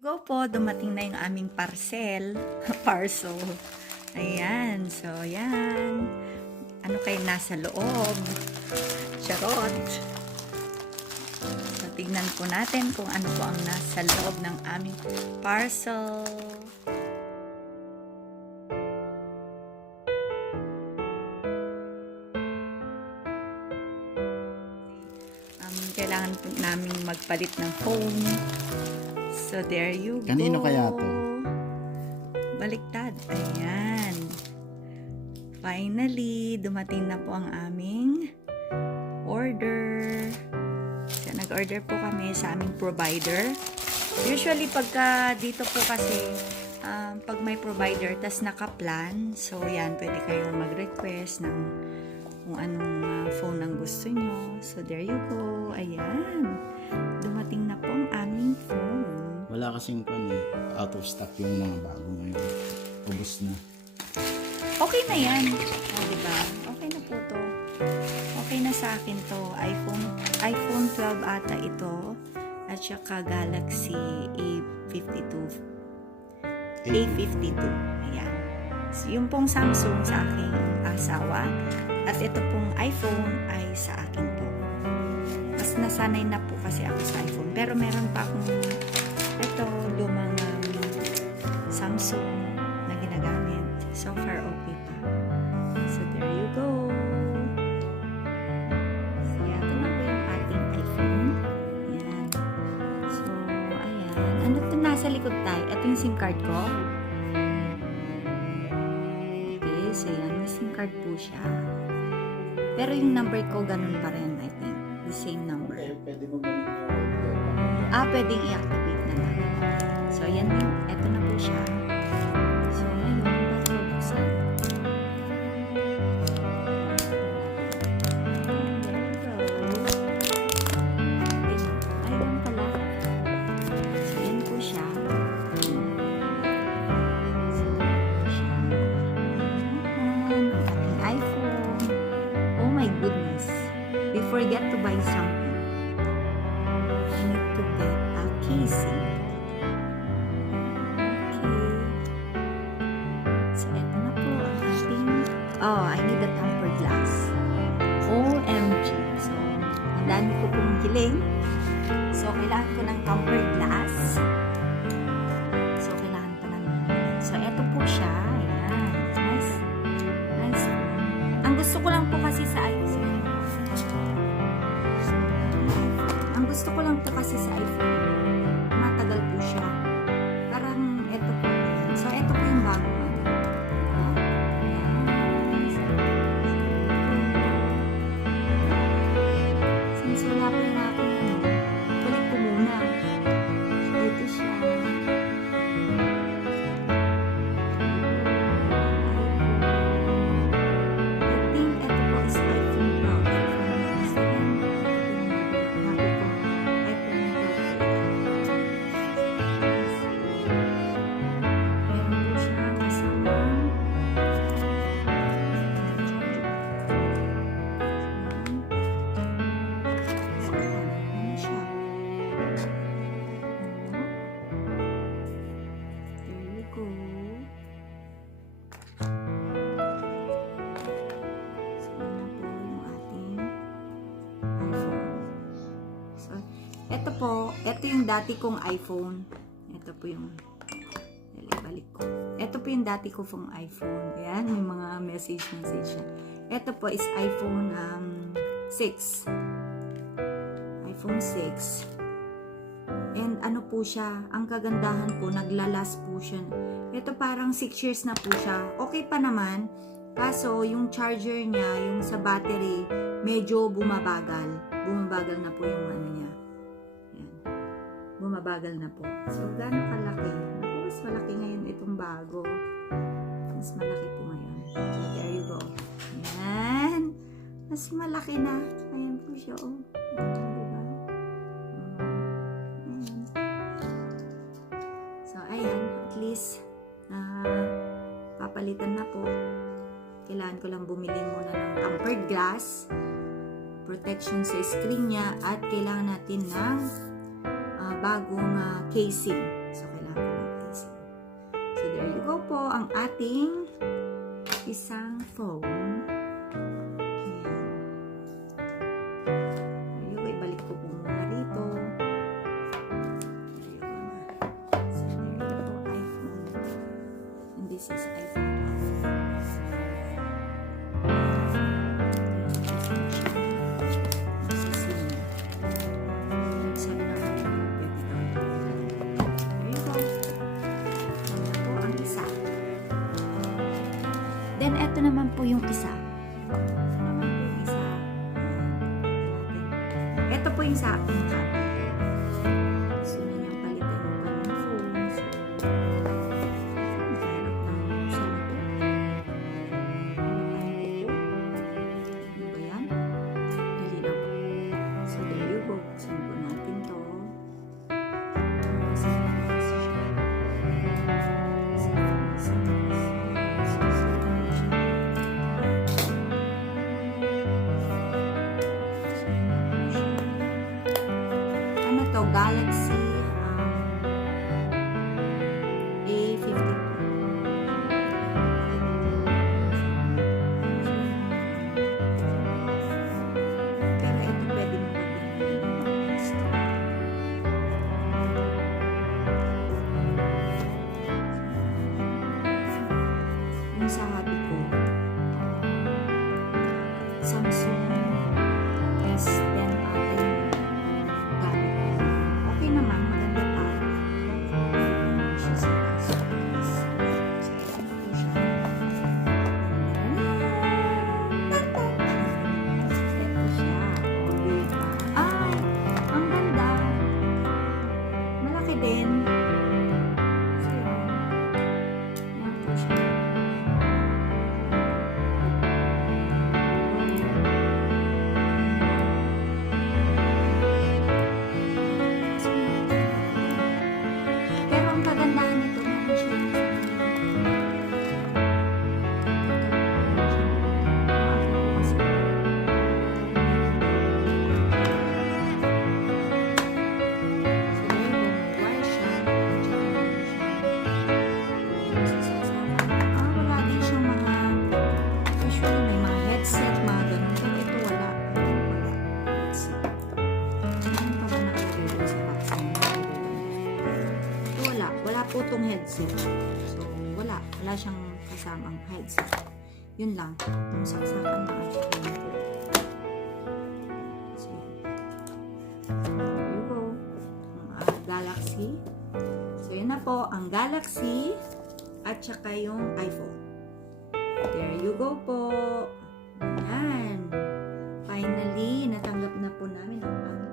Go po, dumating na yung aming parcel. Parcel. Ayan. So, ayan. Ano kayo nasa loob? Charot. So, tignan po natin kung ano po ang nasa loob ng aming parcel. Kailangan po namin magpalit ng phone. So, there you go. Kanino kaya to? Baliktad. Ayan. Finally, dumating na po ang aming order. So, nag-order po kami sa aming provider. Usually, pagka dito po kasi, pag may provider, tas naka-plan, so yan, pwede kayong mag-request ng kung anong phone ang gusto nyo. So, there you go. Ayan. Dumating na po ang aming phone. Wala kasing out of stock yung mga bago ngayon. Ubus na. Okay na yan. Diba? Okay na po to. Okay na sa akin to. iPhone 12 ata ito. At saka Galaxy A52. Ayan. So, yung pong Samsung sa aking asawa. At ito pong iPhone ay sa akin po. Mas nasanay na po kasi ako sa iPhone. Pero meron pa akong ito, lumang Samsung na ginagamit. So far, okay pa. So, there you go. So, ito na po yung ating iPhone. Ayan. So, ayan. Ano ito nasa likod tayo? Ito yung SIM card ko. Okay, so yan. May SIM card po siya. Pero yung number ko, ganun pa rin, I think. The same number. Pwede mo ba Pwedeng i-activate na lang. So, ayan din. Ito na po siya. So, ngayon, para mabuksan. Ayun pala. So, ayan po siya. So, ayan ang ating iPhone. Oh my goodness. We forget to buy something. I need to get a casing. Okay. So, eto na po ang ating... Oh, I need a tempered glass. OMG. So, ang dami ko pong hiling. So, kailangan ko ng tempered glass. So, kailangan pa namin. So, eto po siya. Ayan. Nice. Nice. Ang gusto ko lang po kasi sa iPhone. Ang gusto ko lang po kasi sa iPhone, matagal po siya. Parang eto po. So, eto po yung bago. Since wala po yung aking balik ko muna. So, ito siya. I think eto po is iPhone Pro. iPhone 7. Ito yung dati kong iPhone. Ito po yung balik ko. Ito po yung dati ko pong iPhone. Ayan, may mga message na. Ito po is iPhone 6. iPhone 6. And ano po siya, ang kagandahan po, naglalas po siya. Ito parang 6 years na po siya. Okay pa naman. Kaso, yung charger niya, yung sa battery, medyo bumabagal. Bumabagal na po yung ano niya. Yan. Bumabagal na po. So, gano'ng kalaki? Ako, mas malaki ngayon itong bago. Mas malaki po ngayon. So, there you go. Yan. Mas malaki na. Ayan po siya, oh. Diba? Ayan. So, ayan. At least, papalitan na po. Kailangan ko lang bumili muna ng tempered glass, protection sa screen niya, at kailangan natin ng bagong casing. So, po ang ating isang phone. Ayan. Ayun, ibalik ko po muna rito. Ayun na. So, there you go, iPhone. And this is iPhone 12. Then, eto naman po yung isa. Ito po yung sa aking copy. So, niyang palitan mo pa ng phone. So, mahirap na sa ito. Ano ba yan? Dali lang po. So, there you go. Buksan po natin to. Kasi siya. Ano to? Galaxy A52. Pero ito pwede mo yung sa hobby ko, Samsung S10 ata yung gamit ko. Okay naman, maganda pa. Ano siya sa size. So, ito na po siya. Ito siya. O, diba? Ay, ang ganda. Malaki din. So, yan. Yan po siya. Pero ang kagandahan nito, meron siya wala din siyang mga usually may mga headset, mga ganun. Pero ito wala. Wala. Headset. Ano pa ba nakalagay doon sa box niya? Ito wala. Wala po itong headset. So, wala. Wala siyang kasamang headset. Yun lang. Yung saksakan na. Yun po. So, there you go. Ang Galaxy. So, yun na po. Ang Galaxy at saka yung iPhone. There you go po. Ayan. Finally, natanggap na po namin ang